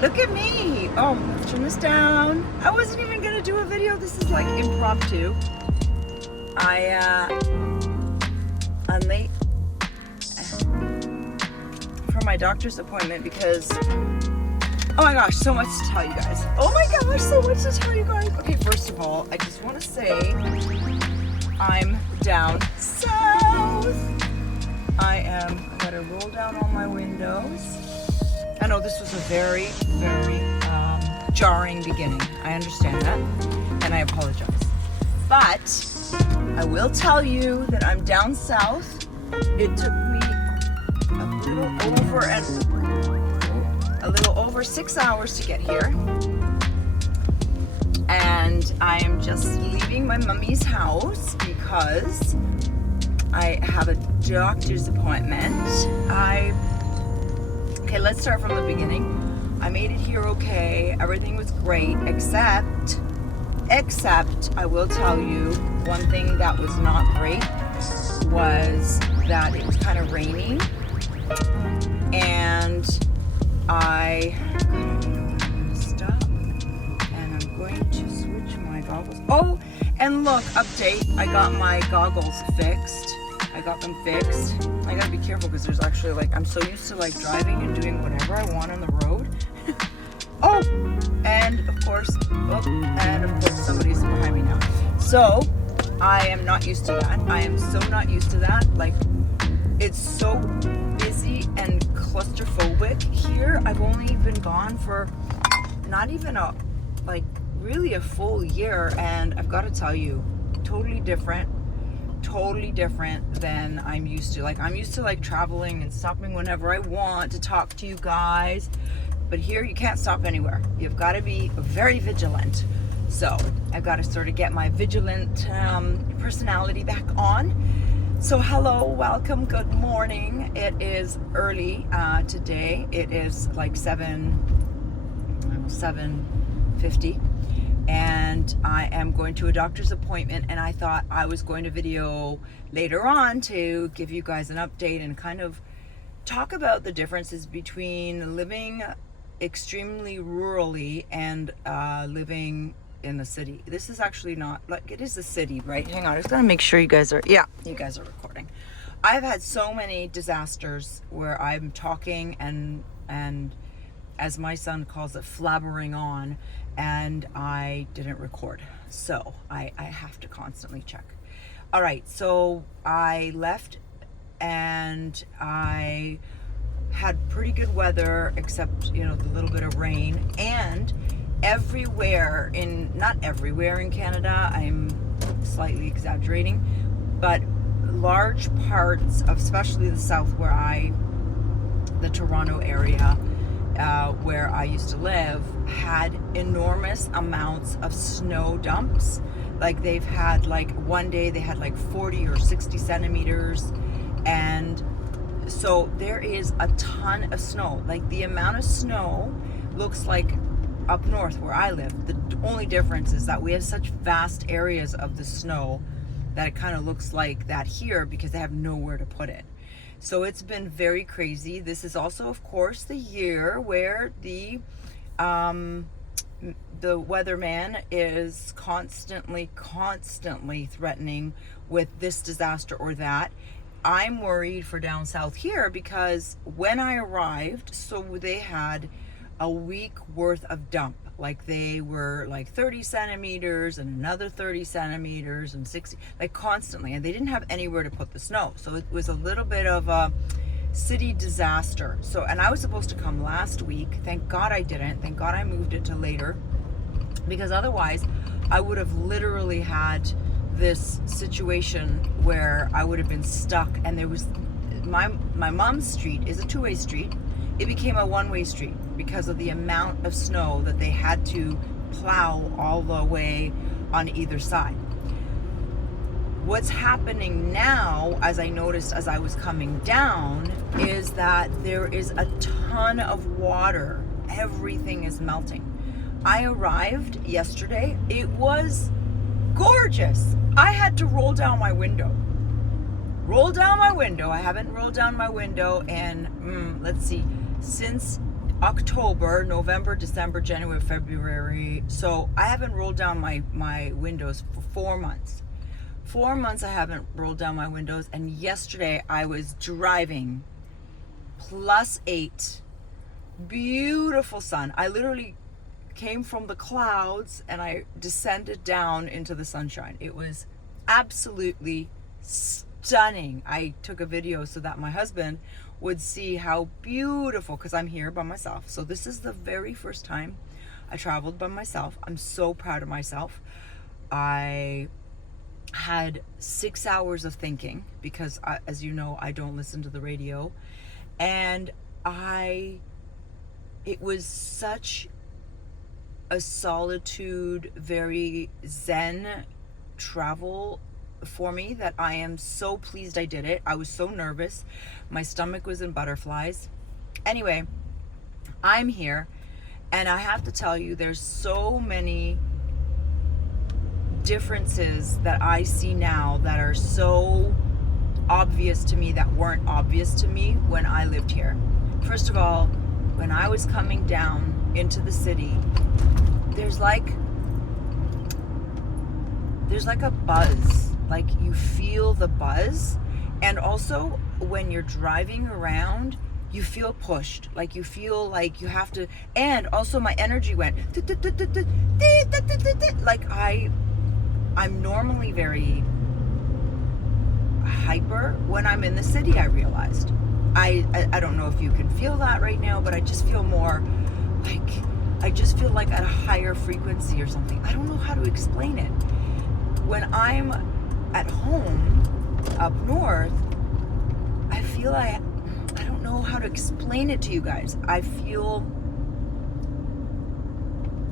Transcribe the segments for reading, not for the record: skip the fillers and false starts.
Look at me. Oh, let's turn this down. I wasn't even gonna do a video. This is like impromptu. I'm late for my doctor's appointment because, oh my gosh, so much to tell you guys. Oh my gosh, so much to tell you guys. Okay, first of all, I just want to say I'm down south. I gotta roll down all my windows. I know this was a very, very jarring beginning. I understand that, and I apologize. But I will tell you that I'm down south. It took me a little over 6 hours to get here. And I am just leaving my mummy's house because I have a doctor's appointment. Okay, let's start from the beginning. I made it here okay. Everything was great, except I will tell you one thing that was not great was that it was kind of raining, and I'm going to stop and I'm going to switch my goggles. Oh, and look, update, I got my goggles fixed. I got them fixed. I gotta be careful because there's actually I'm so used to driving and doing whatever I want on the road. Oh, and of course somebody's behind me now. So I am not used to that. I am so not used to that. It's so busy and claustrophobic here. I've only been gone for not even really a full year, and I've got to tell you, totally different than I'm used to. I'm used to traveling and stopping whenever I want to talk to you guys, but here you can't stop anywhere. You've got to be very vigilant. So I've got to sort of get my vigilant personality back on. So hello, welcome, good morning. It is early today. It is 7:50. And I am going to a doctor's appointment, and I thought I was going to video later on to give you guys an update and kind of talk about the differences between living extremely rurally and living in the city. This is actually not it is a city, right? Hang on, I just gotta make sure you guys are recording. I've had so many disasters where I'm talking and as my son calls it, flabbering on, and I didn't record. So I have to constantly check. All right, so I left and I had pretty good weather, except, the little bit of rain. And not everywhere in Canada, I'm slightly exaggerating, but large parts of, especially the south the Toronto area, where I used to live, had enormous amounts of snow dumps. They've had one day they had 40 or 60 centimeters, and so there is a ton of snow. The amount of snow looks like up north where I live. The only difference is that we have such vast areas of the snow that it kind of looks like that here because they have nowhere to put it. So it's been very crazy. This is also, of course, the year where the weatherman is constantly threatening with this disaster or that. I'm worried for down south here because when I arrived, so they had a week worth of dump. They were 30 centimeters and another 30 centimeters and 60, constantly, and they didn't have anywhere to put the snow. So it was a little bit of a city disaster. So, and I was supposed to come last week. Thank God I didn't. Thank God I moved it to later, because otherwise I would have literally had this situation where I would have been stuck. And there was my mom's street is a two-way street. It became a one-way street because of the amount of snow that they had to plow all the way on either side. What's happening now, as I noticed as I was coming down, is that there is a ton of water. Everything is melting. I arrived yesterday. It was gorgeous. I had to roll down my window. I haven't rolled down my window, and let's see, since October, November, December, January, February. So I haven't rolled down my windows for 4 months. 4 months I haven't rolled down my windows, and yesterday I was driving +8, beautiful sun. I literally came from the clouds and I descended down into the sunshine. It was absolutely stunning. I took a video so that my husband would see how beautiful, because I'm here by myself. So this is the very first time I traveled by myself. I'm so proud of myself. I had 6 hours of thinking because, as you know, I don't listen to the radio. And it was such a solitude, very zen travel for me that I am so pleased I did it. I was so nervous. My stomach was in butterflies. Anyway, I'm here, and I have to tell you, there's so many differences that I see now that are so obvious to me that weren't obvious to me when I lived here. First of all, when I was coming down into the city, there's like a buzz. Like, you feel the buzz. And also when you're driving around, you feel pushed. Like, you feel like you have to. And also my energy went like I'm normally very hyper when I'm in the city, I realized. I don't know if you can feel that right now, but I just feel more like, I just feel like at a higher frequency or something. I don't know how to explain it. When I'm at home up north, I feel I don't know how to explain it to you guys. I feel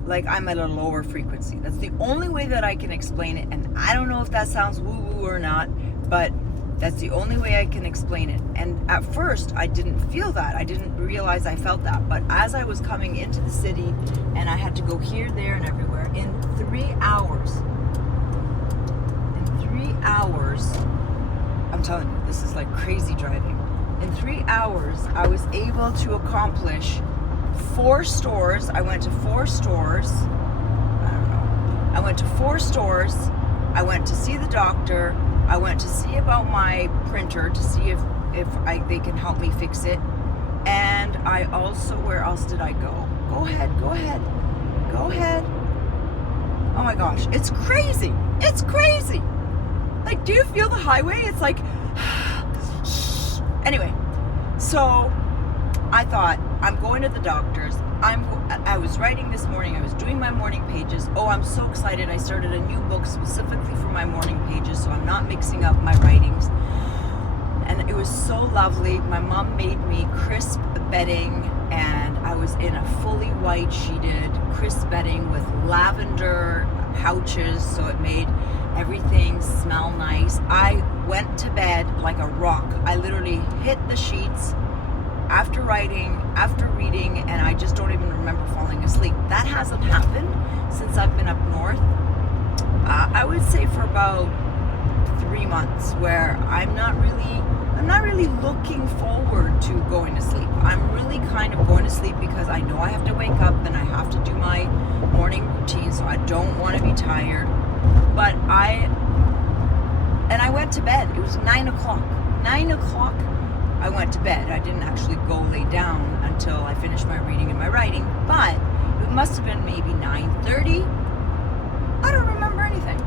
like I'm at a lower frequency. That's the only way that I can explain it. And I don't know if that sounds woo-woo or not, but that's the only way I can explain it. And at first, I didn't feel that. I didn't realize I felt that. But as I was coming into the city, and I had to go here, there, and everywhere, in 3 hours, I'm telling you, this is like crazy driving. In 3 hours, I was able to accomplish 4 stores. I went to 4 stores. I don't know. I went to 4 stores. I went to see the doctor. I went to see about my printer to see if they can help me fix it. And I also, where else did I go? Go ahead. Oh my gosh, it's crazy. It's crazy. Like, do you feel the highway? It's like, anyway, so I thought, I'm going to the doctor's. I was writing this morning. I was doing my morning pages. Oh, I'm so excited. I started a new book specifically for my morning pages, so I'm not mixing up my writings. And it was so lovely. My mom made me crisp bedding, and I was in a fully white sheeted crisp bedding with lavender pouches, so it made everything smell nice. I went to bed like a rock. I literally hit the sheets after writing, after reading, and I just don't even remember falling asleep. That hasn't happened since I've been up north. I would say for about 3 months, where I'm not really looking forward to going to sleep. I'm really kind of going to sleep because I know I have to wake up and I have to do my morning routine, so I don't want to be tired. But I went to bed. It was 9 o'clock. 9 o'clock. I went to bed. I didn't actually go lay down until I finished my reading and my writing, but it must have been maybe 9:30. I don't remember anything.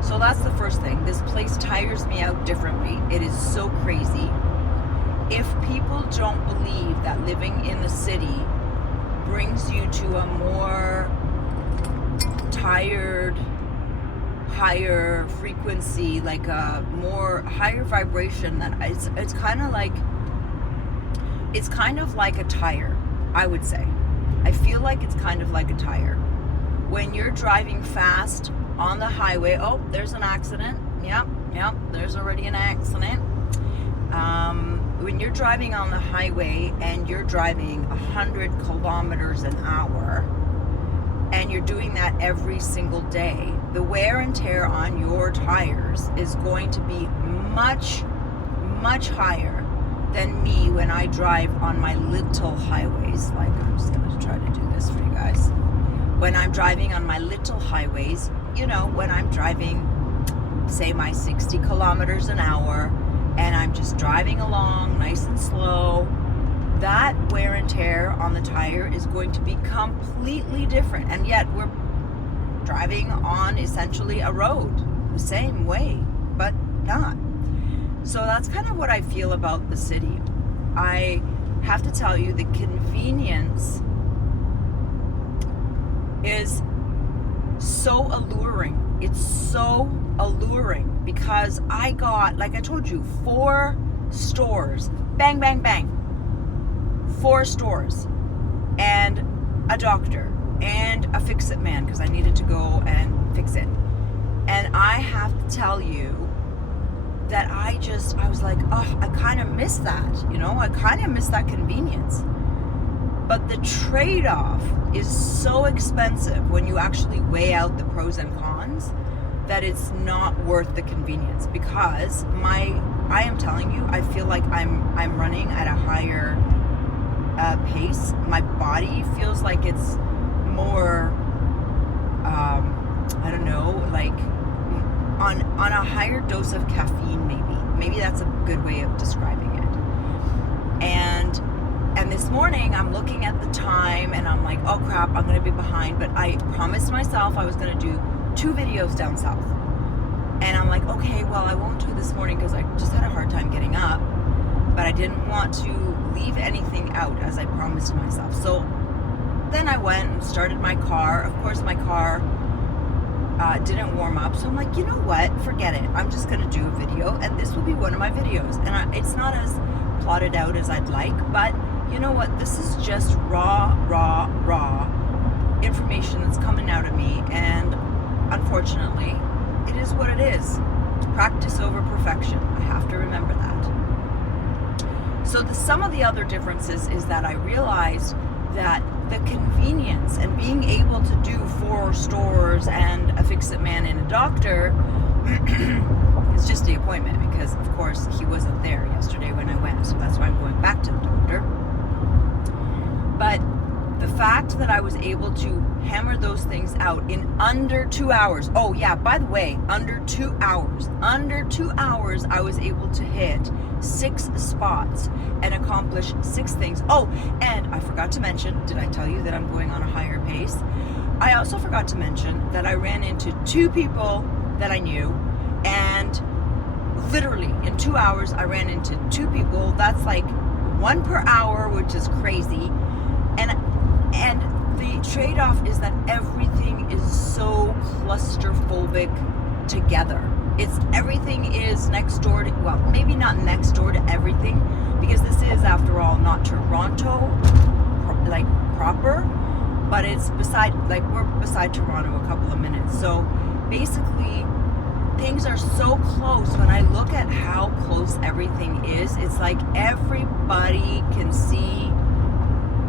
So that's the first thing. This place tires me out differently. It is so crazy. If people don't believe that living in the city brings you to a more tired, higher frequency, like a more higher vibration, that it's kind of like a tire, I would say. I feel like it's kind of like a tire. When you're driving fast on the highway, oh, there's an accident. Yep, there's already an accident. When you're driving on the highway and you're driving 100 kilometers an hour, and you're doing that every single day, the wear and tear on your tires is going to be much, much higher than me when I drive on my little highways. Like, I'm just going to try to do this for you guys. When I'm driving on my little highways, you know, when I'm driving, say, my 60 kilometers an hour, and I'm just driving along nice and slow, that wear and tear on the tire is going to be completely different. And yet we're driving on essentially a road the same way, but not. So that's kind of what I feel about the city. I have to tell you, the convenience is so alluring. It's so alluring because I got, like I told you, 4 stores. Bang, bang, bang. 4 stores. And a doctor. And a Fix-It man because I needed to go and fix it. And I have to tell you that I was like, oh, I kind of miss that. You know, I kind of miss that convenience. But the trade-off is so expensive when you actually weigh out the pros and cons that it's not worth the convenience, because I am telling you, I feel like I'm running at a higher pace. My body feels like it's more, I don't know, like on a higher dose of caffeine, maybe that's a good way of describing it. And this morning I'm looking at the time and I'm like, oh crap, I'm gonna be behind. But I promised myself I was gonna do 2 videos down south. And I'm like, okay, well, I won't do it this morning because I just had a hard time getting up. But I didn't want to leave anything out, as I promised myself. So then I went and started my car. Of course, my car didn't warm up. So I'm like, you know what? Forget it. I'm just gonna do a video, and this will be one of my videos. And it's not as plotted out as I'd like, but you know what? This is just raw information that's coming out of me, and unfortunately, it is what it is. Practice over perfection. I have to remember that. So some of the other differences is that I realized that the convenience and being able to do 4 stores and a Fix-It man and a doctor it's just the appointment, because of course he wasn't there yesterday when I went, so that's why I'm going back to the doctor. But the fact that I was able to hammer those things out in under 2 hours. Oh yeah, by the way, under 2 hours. Under 2 hours, I was able to hit 6 spots and accomplish 6 things. Oh, and I forgot to mention, did I tell you that I'm going on a higher pace? I also forgot to mention that I ran into 2 people that I knew, and literally in 2 hours, I ran into 2 people. That's like 1 per hour, which is crazy. And the trade-off is that everything is so claustrophobic together. Everything is next door to, well, maybe not next door to everything, because this is, after all, not Toronto, like proper, but it's we're beside Toronto a couple of minutes. So basically, things are so close. When I look at how close everything is, it's like everybody can see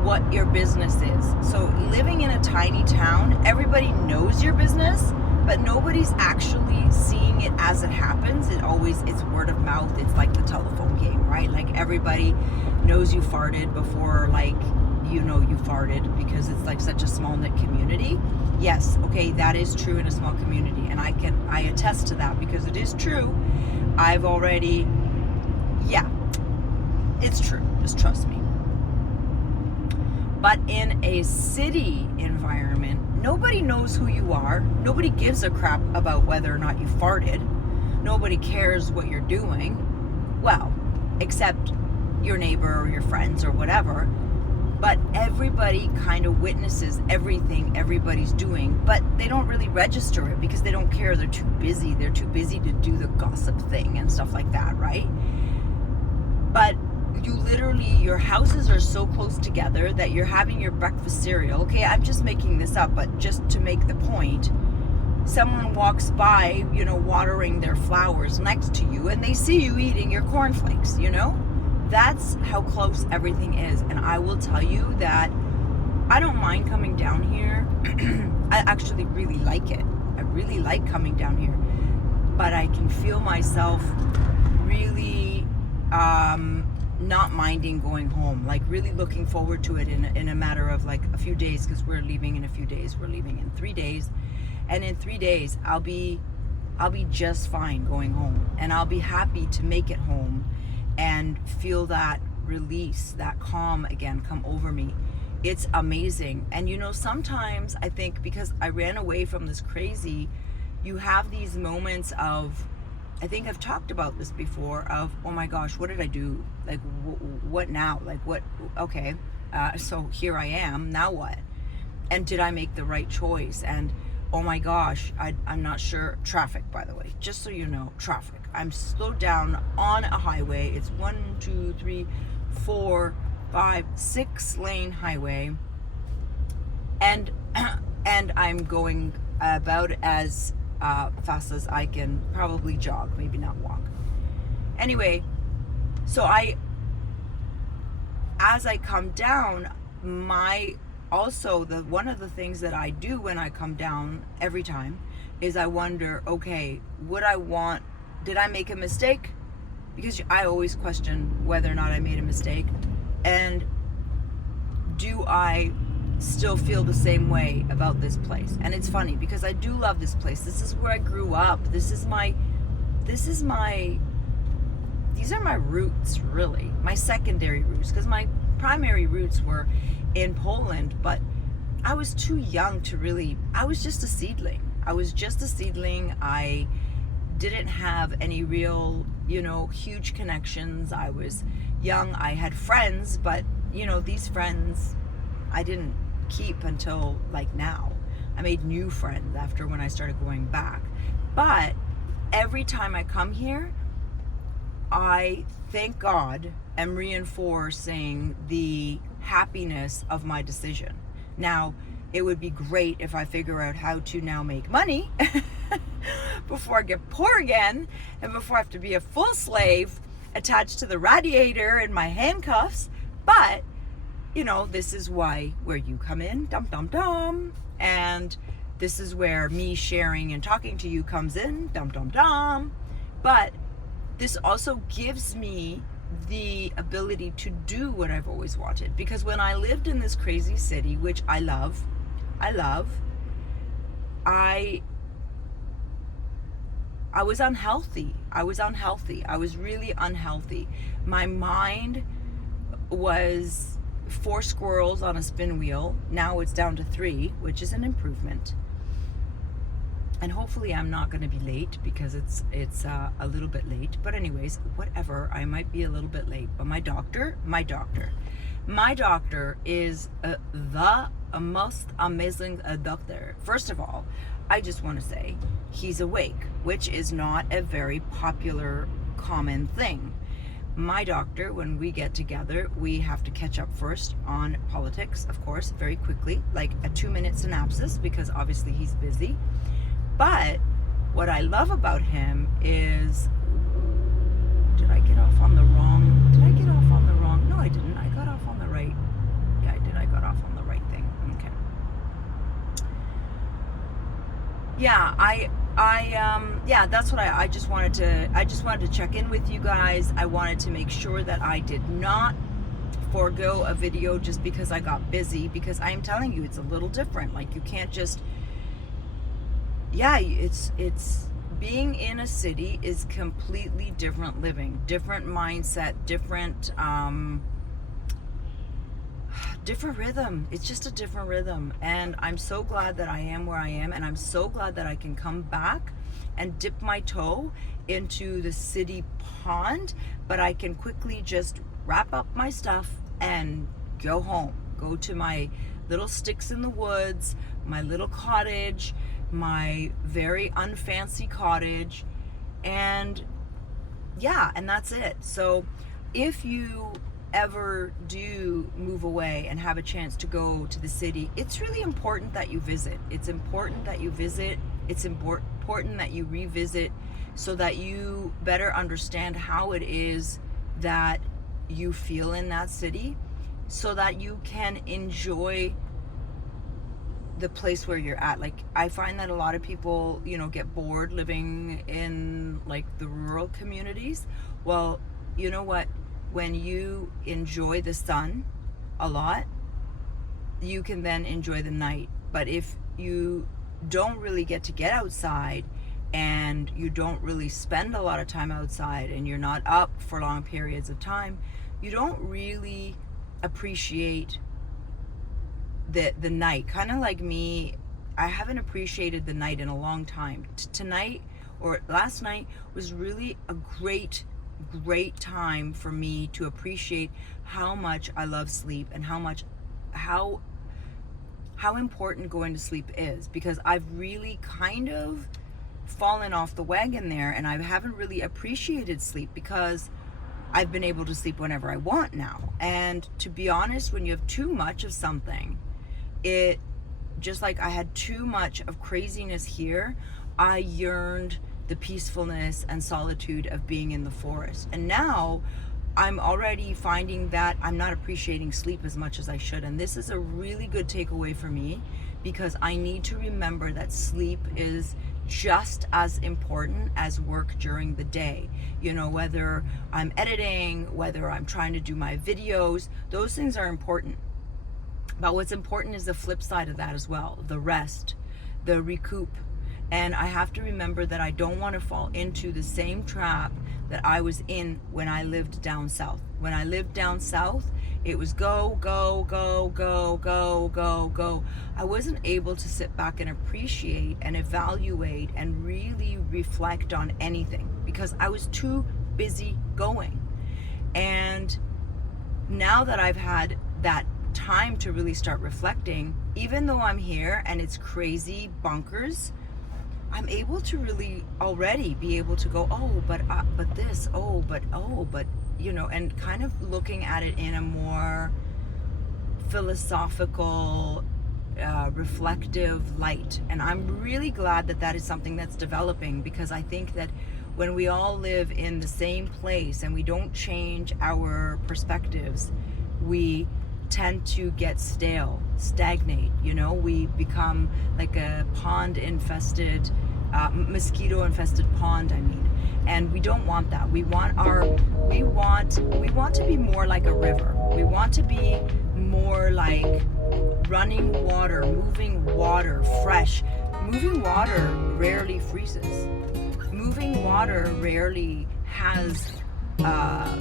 what your business is. So living in a tiny town, everybody knows your business, but nobody's actually seeing it as it happens. It's word of mouth. It's like the telephone game, right? Like everybody knows you farted before, like, you know you farted, because it's like such a small knit community. Yes, okay, that is true in a small community, and I attest to that because it is true. I've already, yeah, it's true. Just trust me. But in a city environment, nobody knows who you are. Nobody gives a crap about whether or not you farted. Nobody cares what you're doing. Well, except your neighbor or your friends or whatever. But everybody kind of witnesses everything everybody's doing, but they don't really register it because they don't care. They're too busy. They're too busy to do the gossip thing and stuff like that, right? But you literally, your houses are so close together that you're having your breakfast cereal. Okay, I'm just making this up, but just to make the point, someone walks by, you know, watering their flowers next to you, and they see you eating your cornflakes, you know? That's how close everything is. And I will tell you that I don't mind coming down here. I actually really like it. I really like coming down here. But I can feel myself really not minding going home, like really looking forward to it in a matter of like a few days, because we're leaving in a few days. We're leaving in 3 days, and in 3 days I'll be just fine going home, and I'll be happy to make it home and feel that release, that calm again come over me. It's amazing. And you know, sometimes I think because I ran away from this crazy, you have these moments of, I think I've talked about this before, of, oh my gosh, what did I do? Like, what now? Like, what? Okay, so here I am, now what? And did I make the right choice? And oh my gosh, I'm not sure. Traffic, by the way, just so you know, traffic. I'm slowed down on a highway. It's 1, 2, 3, 4, 5, 6 lane highway. And I'm going about as fast as I can probably jog, maybe not walk. Anyway, so as I come down, one of the things that I do when I come down every time is I wonder, okay, did I make a mistake? Because I always question whether or not I made a mistake. And do I still feel the same way about this place? And it's funny because I do love this place. This is where I grew up. These are my roots, really. My secondary roots, because my primary roots were in Poland, but I was too young to really, I was just a seedling. I didn't have any real, huge connections. I was young. I had friends, but these friends I didn't keep until like now. I made new friends after when I started going back. But every time I come here, I, thank God, am reinforcing the happiness of my decision. Now, it would be great if I figure out how to now make money before I get poor again, and before I have to be a full slave attached to the radiator in my handcuffs. But this is where you come in, dum dum dum, and this is where me sharing and talking to you comes in, dum dum dum. But this also gives me the ability to do what I've always wanted, because when I lived in this crazy city, which I love, I was unhealthy. I was really unhealthy. My mind was 4 squirrels on a spin wheel. Now it's down to 3, which is an improvement. And hopefully I'm not going to be late, because it's a little bit late. But anyways, whatever, I might be a little bit late. But my doctor is the most amazing doctor. First of all, I just want to say he's awake, which is not a very popular, common thing. My doctor, when we get together, we have to catch up first on politics, of course, very quickly, like a 2-minute synopsis, because obviously he's busy. But what I love about him is, did I get off on the wrong? No, I didn't. I got off on the right. Yeah, I did. I got off on the right thing. Okay. Yeah, that's what I just wanted to check in with you guys. I wanted to make sure that I did not forego a video just because I got busy, because I am telling you, it's a little different. Like, you can't just, it's being in a city is completely different living, different mindset, different rhythm. It's just a different rhythm. And I'm so glad that I am where I am, and I'm so glad that I can come back and dip my toe into the city pond, but I can quickly just wrap up my stuff and go home, go to my little sticks in the woods, my little cottage, my very unfancy cottage, and that's it. So if you ever do move away and have a chance to go to the city, it's really important that you visit. It's important that you visit. It's important that you revisit, so that you better understand how it is that you feel in that city, so that you can enjoy the place where you're at. Like, I find that a lot of people, get bored living in like the rural communities. Well, you know what? when you enjoy the sun a lot, you can then enjoy the night. But if you don't really get outside, and you don't really spend a lot of time outside, and you're not up for long periods of time, you don't really appreciate the night. Kind of like me, I haven't appreciated the night in a long time. Tonight, or last night, was really a great time for me to appreciate how much I love sleep, and how important going to sleep is, because I've really kind of fallen off the wagon there, and I haven't really appreciated sleep because I've been able to sleep whenever I want now. And to be honest, when you have too much of something, it just like I had too much of craziness here, I yearned the peacefulness and solitude of being in the forest. And now I'm already finding that I'm not appreciating sleep as much as I should. And this is a really good takeaway for me, because I need to remember that sleep is just as important as work during the day. You know, whether I'm editing, whether I'm trying to do my videos, those things are important. But what's important is the flip side of that as well, the rest, the recoup. And I have to remember that I don't want to fall into the same trap that I was in when I lived down south. When I lived down south, it was go, go, go, go, go, go, go. I wasn't able to sit back and appreciate and evaluate and really reflect on anything because I was too busy going. And now that I've had that time to really start reflecting, even though I'm here and it's crazy bonkers, I'm able to really already be able to go, oh, but this, oh, but, you know, and kind of looking at it in a more philosophical, reflective light. And I'm really glad that that is something that's developing, because I think that when we all live in the same place and we don't change our perspectives, we tend to get stale, stagnate, you know, we become like a pond-infested, mosquito-infested pond, I mean, and we don't want that. We want to be more like a river. We want to be more like running water, moving water, fresh. Moving water rarely freezes. Moving water rarely has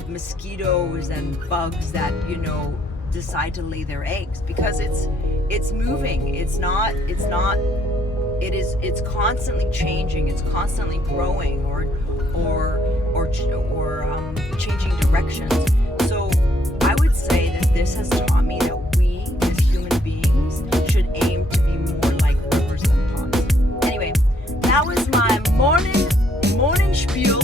mosquitoes and bugs that, you know, decide to lay their eggs, because it's moving. It's constantly changing. It's constantly growing or changing directions. So I would say that this has taught me that we as human beings should aim to be more like rivers than ponds. Anyway, that was my morning spiel.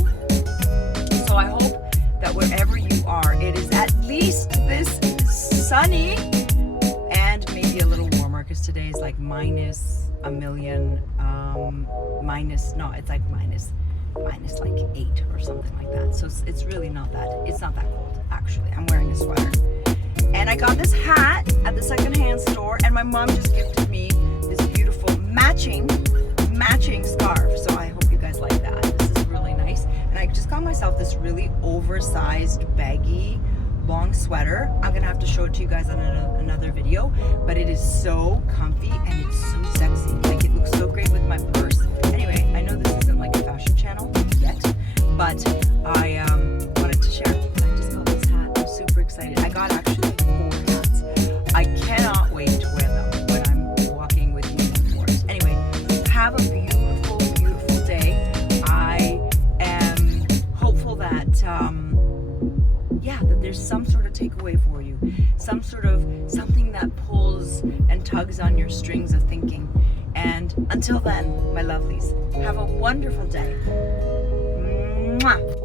So I hope that wherever you are, it is at least this sunny and maybe a little warmer, because today is like minus a million, it's like 8 or something like that. So it's really not that cold, actually. I'm wearing a sweater. And I got this hat at the secondhand store, and my mom just gifted me this beautiful matching scarf. So I hope you guys like that. This is really nice. And I just got myself this really oversized, baggy, long sweater. I'm gonna have to show it to you guys on another video, but it is so comfy and it's so sexy. Like, it looks so great with my purse. Anyway, I know this isn't like a fashion channel yet, but I wanted to share. I just got this hat. I'm super excited. I got actually 4 hats. I cannot wait to wear them when I'm walking with you in the forest. Anyway, have a beautiful, beautiful day. I am hopeful that that there's some sort of takeaway for you, something that pulls and tugs on your strings of thinking. And until then, my lovelies, have a wonderful day. Mwah.